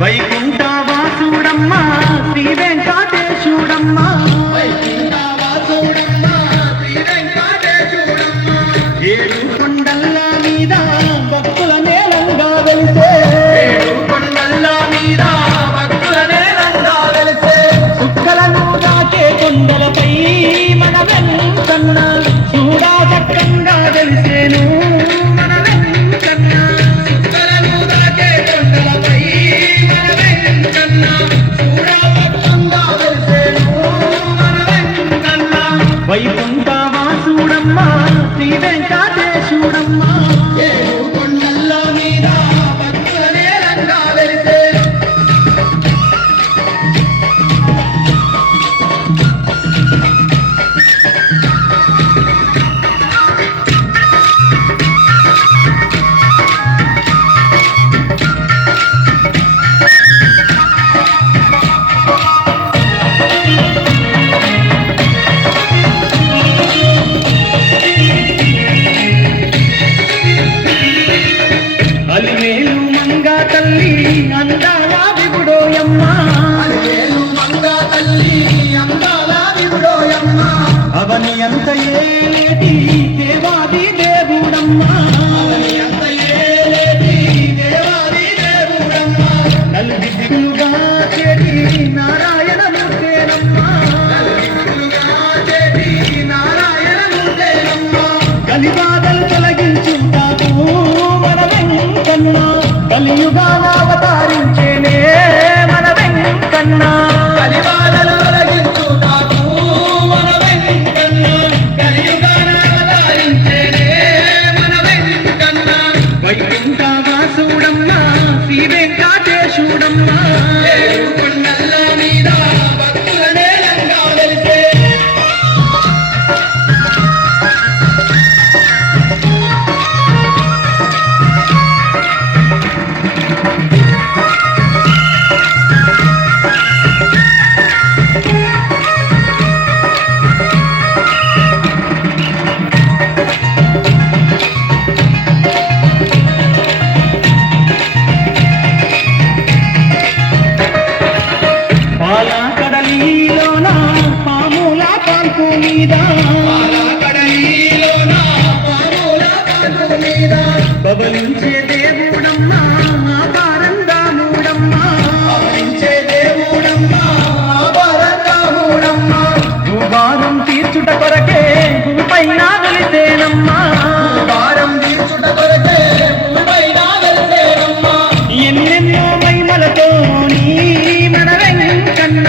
వైకుంఠ వాసుడమ్మా శ్రీ వెంకటేశుడమ్మా ఏడు కొండల మీద భక్తుల నేలంగా వెలిసే సుక్కలను దాకే కొండలపై మన వెంకన్న చూడా చక్కంగా వెలిసేను మన వెంకన్న సుక్కలను దాకే కొండలపై మన వెంకన్న చూడా చక్కంగా వెలిసేను మన వెంకన్న వైకుంఠ వాసుడమ్మా శ్రీ వెంకటేశుడమ్మా ఏడు కొండల మీద భక్తుల నేలంగా వెలిసే అలివేలు మంగా తల్లి అందాల విగుడోయమ్మ అవని అంత ఏటి దేవాది దేవుడమ్మ నలుగు దిగులుగా చేటి నారాయణ కలిబాధలు తొలగించుంటాము మన వెంకన్న కలియుగాన అవతరించేనే మన వెంకన్న కలిబాధలు తొలగించుంటాము మన వెంకన్న కలియుగాన అవతరించేనే మన వెంకన్న వైకుంఠ వాసుడమ్మా శ్రీ వెంకటేశుడమ్మా ఏడు కొండల మీద భక్తుల నేలంగా వెలిసే పాలకడలిలోన పాముల కాల్పు మీద బబలించే దేవుడమ్మా పరందాముడమ్మా భూభారం తీర్చుట కొరకే భూపైన వెలిసేనమ్మా ఎన్నెన్నో మహిమలతో నీ మన వెంకన్న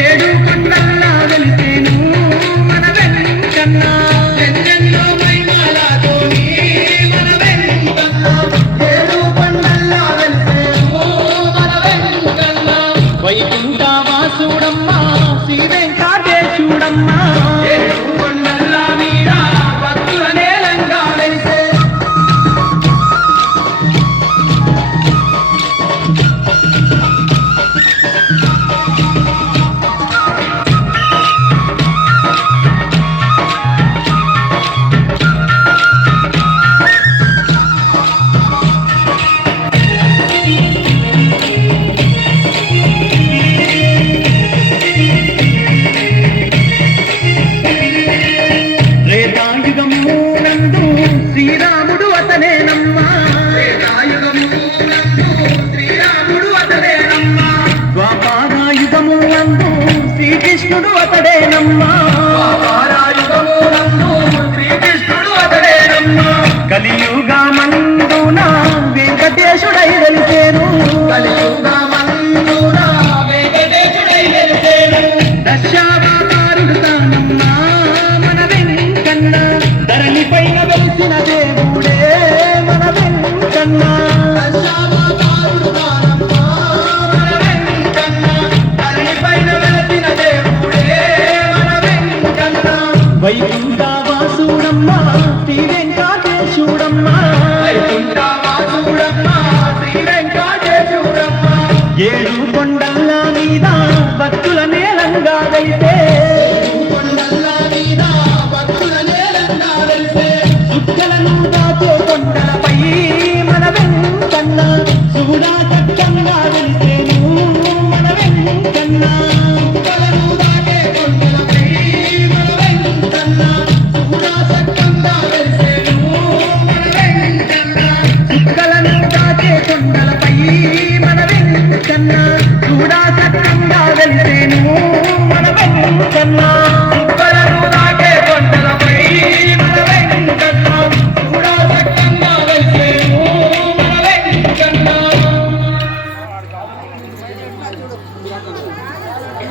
ఏడు కొండల వెలిసేను మన వెంకన్న ఎన్నెన్నో మహిమలతో నీ మన వెంకన్న ఏడు కొండల వెలిసేను మన వెంకన్న వైకుంఠ వాసుడమ్మా శ్రీ వెంకటేశుడమ్మా ఏడు కొండల మీద భక్తుల నేలంగా వెలిసే త్రేతాయుగమునందు శ్రీరాముడు అతనేనమ్మా ద్వాపరాయుగమునందు శ్రీకృష్ణుడు అతడేనమ్మా కలియుగమందున వెంకటేశుడై వెలిసేను దశావతారుడు తానమ్మా మన వెంకన్న ధరణి పైన వెలిసిన దేవుడే మన వెంకన్న వైకుంఠ వాసుడమ్మా శ్రీ వెంకటేశుడమ్మా ఏడు కొండల మీద భక్తుల నేలంగా వెలిసే సుక్కలను దాచే కొండలపై మన వెంకన్న చూడా చక్కంగా వెలిసే చూడా సత్యంగా వెళ్తేను మన వెన్ను కన్నా